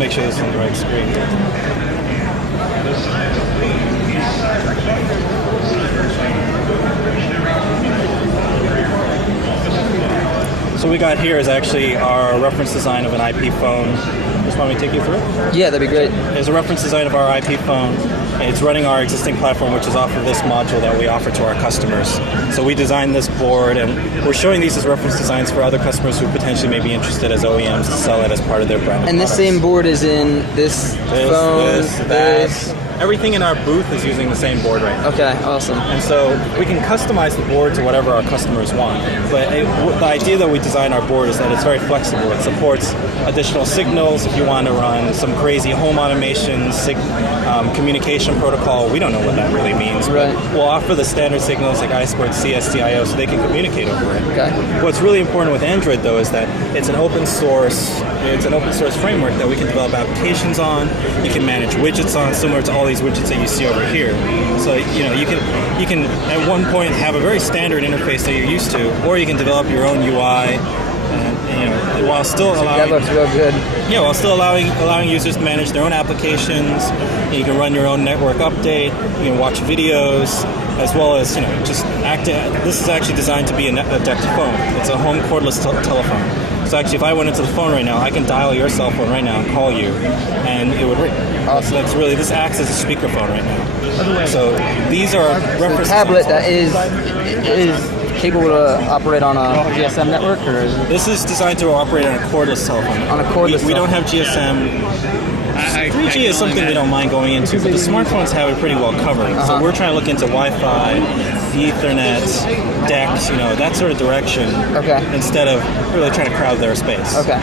make sure this is on the right screen. So what we got here is actually our reference design of an IP phone. Just want me to take you through it? Yeah, that'd be great. There's a reference design of our IP phone. It's running our existing platform, which is off of this module that we offer to our customers. So we designed this board, and we're showing these as reference designs for other customers who potentially may be interested as OEMs to sell it as part of their brand. And this same board is in this phone, this. Everything in our booth is using the same board right now. Okay, awesome. And so we can customize the board to whatever our customers want. But the idea that we design our board is that it's very flexible. It supports additional signals if you want to run some crazy home automation, communication protocol. We don't know what that really means. Right. But we'll offer the standard signals like I2C, SDIO, so they can communicate over it. Okay. What's really important with Android, though, is that it's an open source framework that we can develop applications on. You can manage widgets on, similar to all these widgets that you see over here. So you can at one point have a very standard interface that you're used to, or you can develop your own UI, while still allowing that looks real good. Yeah, while still allowing users to manage their own applications. You can run your own network update. You can watch videos, as well as just This is actually designed to be a DECT phone. It's a home cordless telephone. So actually, if I went into the phone right now, I can dial your cell phone right now and call you, and it would ring. Awesome. That's really, this acts as a speakerphone right now. So these are reference tablet that is capable to operate on a GSM network, or is it? This is designed to operate on a cordless telephone. On a cordless. We don't have GSM. 3G is something we don't mind going into, but the smartphones have it pretty well covered. So we're trying to look into Wi-Fi, Ethernet, DECT, that sort of direction. Okay. Instead of really trying to crowd their space. Okay.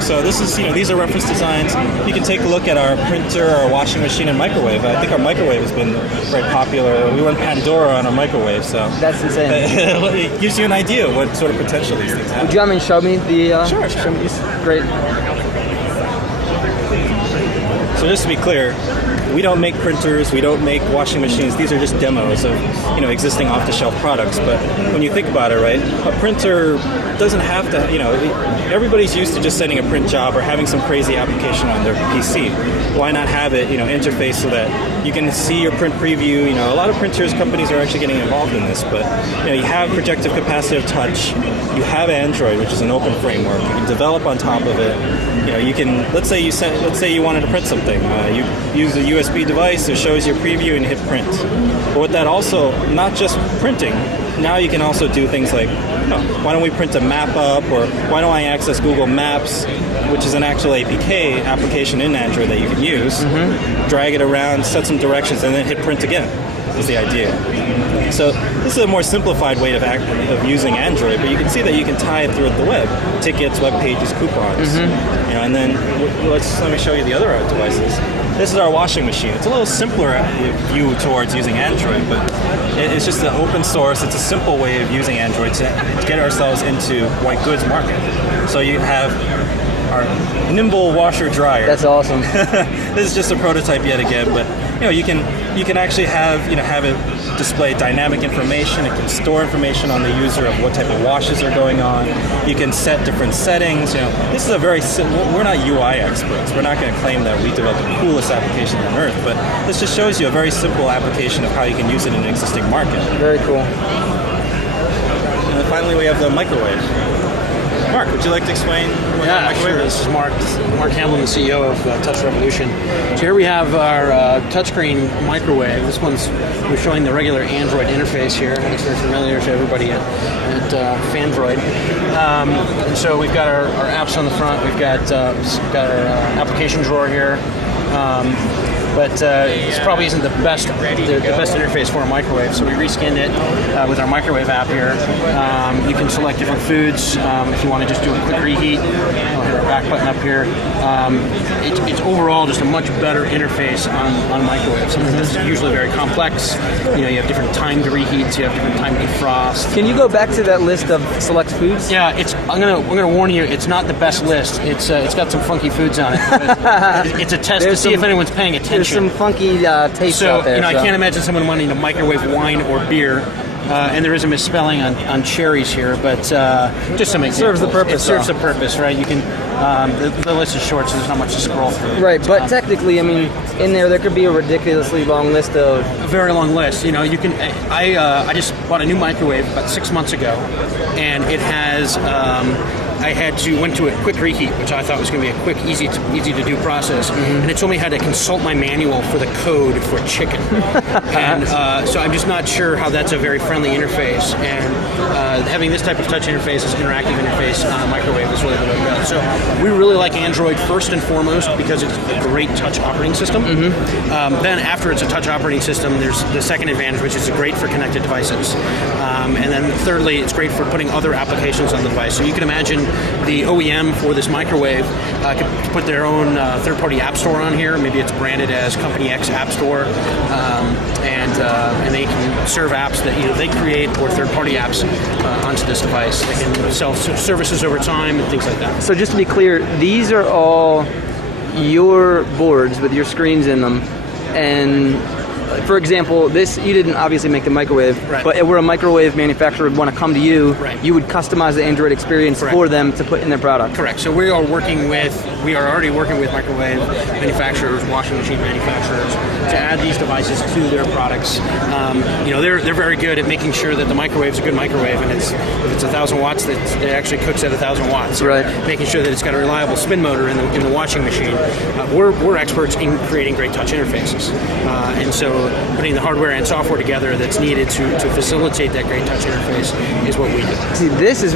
So this is, these are reference designs. You can take a look at our printer, our washing machine, and microwave. I think our microwave has been very popular. We run Pandora on our microwave, so that's insane. It gives you an idea of what sort of potential these things have. Would you want me to show me the? Sure. Show me these? Great. So just to be clear, we don't make printers, we don't make washing machines. These are just demos of existing off-the-shelf products. But when you think about it, right, a printer doesn't have to, everybody's used to just sending a print job or having some crazy application on their PC. Why not have it, interface so that you can see your print preview? A lot of printers companies are actually getting involved in this, but you have projective capacitive touch. You have Android, which is an open framework. You can develop on top of it. You can, let's say you wanted to print something. You use a USB device that shows your preview and hit print. But with that also, not just printing, now you can also do things like, why don't we print a map up, or why don't I access Google Maps, which is an actual APK application in Android that you can use, drag it around, set some directions, and then hit print again, is the idea. So this is a more simplified way of using Android, but you can see that you can tie it through the web, tickets, web pages, coupons, and then let me show you the other devices. This is our washing machine. It's a little simpler view towards using Android, but it's just an open source. It's a simple way of using Android to get ourselves into white goods market. So you have our nimble washer dryer. That's awesome. This is just a prototype yet again, but you can actually have it display dynamic information. It can store information on the user of what type of washes are going on. You can set different settings. This is a very we're not UI experts. We're not going to claim that we developed the coolest application on earth, but this just shows you a very simple application of how you can use it in an existing market. Very cool. And then finally, we have the microwave. Mark, would you like to explain what the microwave is? This is Mark Hamblin, the CEO of Touch Revolution. So here we have our touchscreen microwave. This we're showing the regular Android interface here. It's very familiar to everybody at Fandroid. And so we've got our apps on the front. We've got our application drawer here. But this probably isn't the best interface for a microwave. So we reskinned it with our microwave app here. You can select different foods if you want to just do a quick reheat. I'll hit our back button up here. It's overall just a much better interface on microwaves. This is usually very complex. You have different time to reheat. You have different time to defrost. Can you go back to that list of select foods? Yeah, I'm gonna warn you. It's not the best list. It's got some funky foods on it. It's a test to see if anyone's paying attention. There's some funky tastes out there. I can't imagine someone wanting to microwave wine or beer and there is a misspelling on cherries here, but just some examples. Serves the purpose, It serves though. the purpose, right? You can. The list is short, so there's not much to scroll through. Right, but technically, I mean, in there could be a ridiculously long list of. A very long list. You know, you can. I just bought a new microwave about 6 months ago, and it has. I went to a quick reheat, which I thought was going to be a quick, easy to do process, and it told me how to consult my manual for the code for chicken, and so I'm just not sure how that's a very friendly interface. And having this type of touch interface, this interactive interface on a microwave is really the way to go. So we really like Android first and foremost because it's a great touch operating system. Then after it's a touch operating system, there's the second advantage, which is great for connected devices, and then thirdly, it's great for putting other applications on the device. So you can imagine the OEM for this microwave could put their own third-party app store on here. Maybe it's branded as Company X App Store, and they can serve apps that either they create or third-party apps onto this device. They can sell services over time and things like that. So just to be clear, these are all your boards with your screens in them, and for example, this, you didn't obviously make the microwave, Right. but if we're a microwave manufacturer would want to come to you, Right. you would customize the Android experience Correct. for them to put in their product. Correct. So we are already working with microwave manufacturers, washing machine manufacturers, to add these devices to their products. They're very good at making sure that the microwave is a good microwave, and if it's 1,000 watts, that it actually cooks at 1,000 watts. Right. Making sure that it's got a reliable spin motor in the washing machine. We're experts in creating great touch interfaces, and so putting the hardware and software together that's needed to facilitate that great touch interface is what we do. See, this is,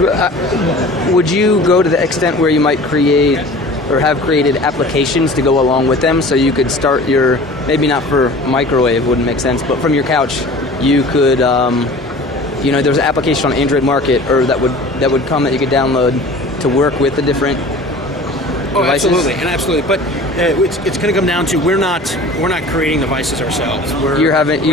would you go to the extent where you might create or have created applications to go along with them, so you could start your, maybe not for microwave, wouldn't make sense, but from your couch, you could, there's an application on Android Market or that would come that you could download to work with the different devices? Absolutely. But it's going to come down to we're not creating devices ourselves. We're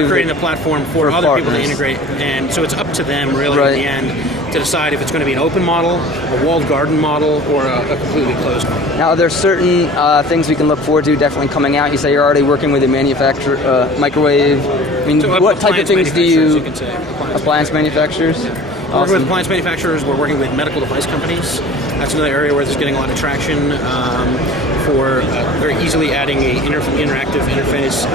creating a platform for other people to integrate, and so it's up to them really Right. in the end to decide if it's going to be an open model, a walled garden model, or a completely closed model. Now, are there certain things we can look forward to definitely coming out? You say you're already working with a manufacturer, microwave. I mean, So, what type of appliance things do you? manufacturers, could say. Appliance manufacturers. We're working with Awesome. appliance manufacturers. We're working with medical device companies. That's another area where there's getting a lot of traction for very easily adding a interactive interface.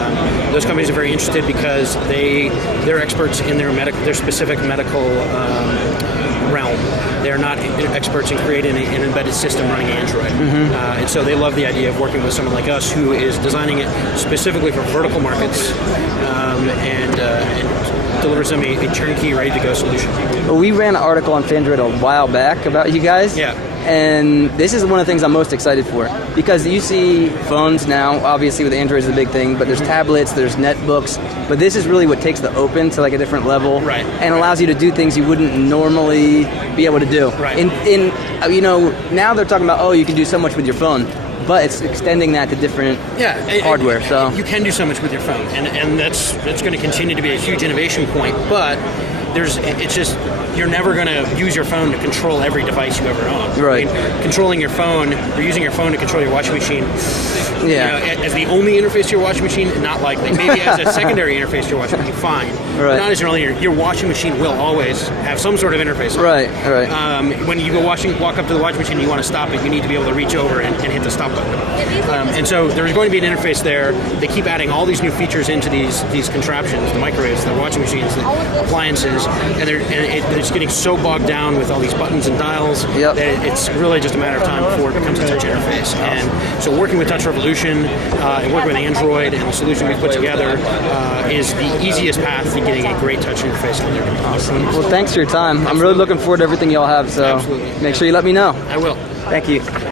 Those companies are very interested because they're experts in their specific medical realm. They're not experts in creating an embedded system running Android, and so they love the idea of working with someone like us who is designing it specifically for vertical markets and delivers them a turnkey, ready-to-go solution. Well, we ran an article on Fandroid a while back about you guys. Yeah. And this is one of the things I'm most excited for, because you see phones now, obviously with Android is a big thing, but there's tablets, there's netbooks, but this is really what takes the open to like a different level, Right. and allows you to do things you wouldn't normally be able to do. Right. Now they're talking about, you can do so much with your phone, but it's extending that to different hardware. So you can do so much with your phone, and that's going to continue to be a huge innovation point. But it's just you're never going to use your phone to control every device you ever own. Right. I mean, controlling your phone or using your phone to control your washing machine. Yeah. As the only interface to your washing machine, not likely. Maybe as a secondary interface to your washing machine, fine. Right. But not as your only. Your washing machine will always have some sort of interface. Right. When you walk up to the washing machine, you want to stop it. You need to be able to reach over and hit the stop button. And so there's going to be an interface there. They keep adding all these new features into these contraptions, the microwaves, the washing machines, the appliances, and it's getting so bogged down with all these buttons and dials that it's really just a matter of time before it becomes a touch interface. And so working with Touch Revolution and working with Android and the solution we put together is the easiest path to getting a great touch interface on there. Awesome. Well, thanks for your time. I'm really looking forward to everything y'all have, so Absolutely. make sure you let me know. I will. Thank you.